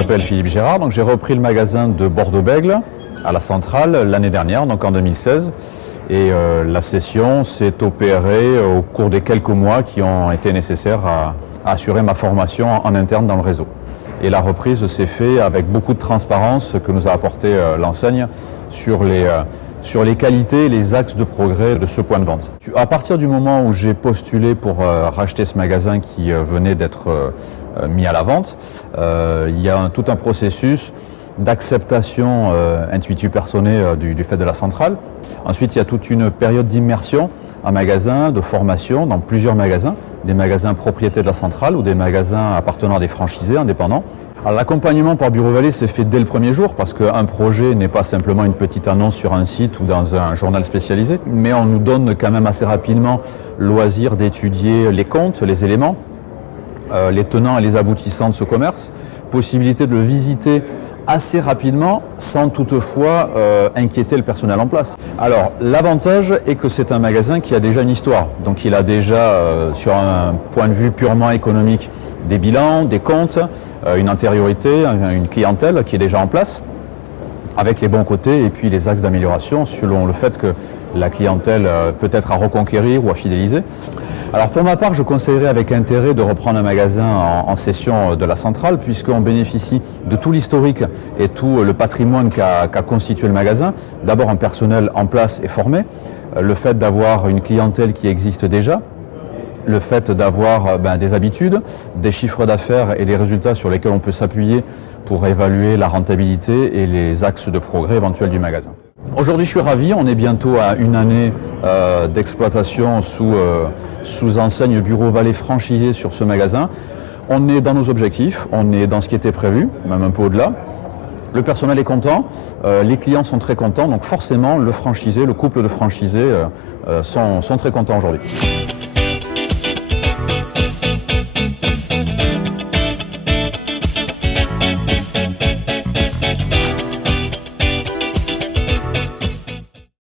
m'appelle Philippe Gérard, donc j'ai repris le magasin de Bordeaux-Bègles à la centrale l'année dernière, donc en 2016. Et la cession s'est opérée au cours des quelques mois qui ont été nécessaires à assurer ma formation en interne dans le réseau. Et la reprise s'est faite avec beaucoup de transparence que nous a apporté l'enseigne sur les qualités et les axes de progrès de ce point de vente. À partir du moment où j'ai postulé pour racheter ce magasin qui venait d'être mis à la vente, il y a tout un processus d'acceptation intuitive personnée du fait de la centrale. Ensuite, il y a toute une période d'immersion en magasin, de formation dans plusieurs magasins, des magasins propriétés de la centrale ou des magasins appartenant à des franchisés indépendants. L'accompagnement par Bureau Vallée s'est fait dès le premier jour parce qu'un projet n'est pas simplement une petite annonce sur un site ou dans un journal spécialisé, mais on nous donne quand même assez rapidement le loisir d'étudier les comptes, les éléments, les tenants et les aboutissants de ce commerce, possibilité de le visiter assez rapidement sans toutefois inquiéter le personnel en place. Alors l'avantage est que c'est un magasin qui a déjà une histoire, donc il a déjà sur un point de vue purement économique des bilans, des comptes, une antériorité, une clientèle qui est déjà en place avec les bons côtés et puis les axes d'amélioration selon le fait que la clientèle peut être à reconquérir ou à fidéliser. Alors pour ma part, je conseillerais avec intérêt de reprendre un magasin en cession de la centrale puisqu'on bénéficie de tout l'historique et tout le patrimoine qu'a constitué le magasin. D'abord un personnel en place et formé, le fait d'avoir une clientèle qui existe déjà, le fait d'avoir des habitudes, des chiffres d'affaires et des résultats sur lesquels on peut s'appuyer pour évaluer la rentabilité et les axes de progrès éventuels du magasin. Aujourd'hui, je suis ravi. On est bientôt à une année d'exploitation sous enseigne Bureau Vallée franchisé sur ce magasin. On est dans nos objectifs, on est dans ce qui était prévu, même un peu au-delà. Le personnel est content, les clients sont très contents, donc forcément le franchisé, le couple de franchisés sont très contents aujourd'hui.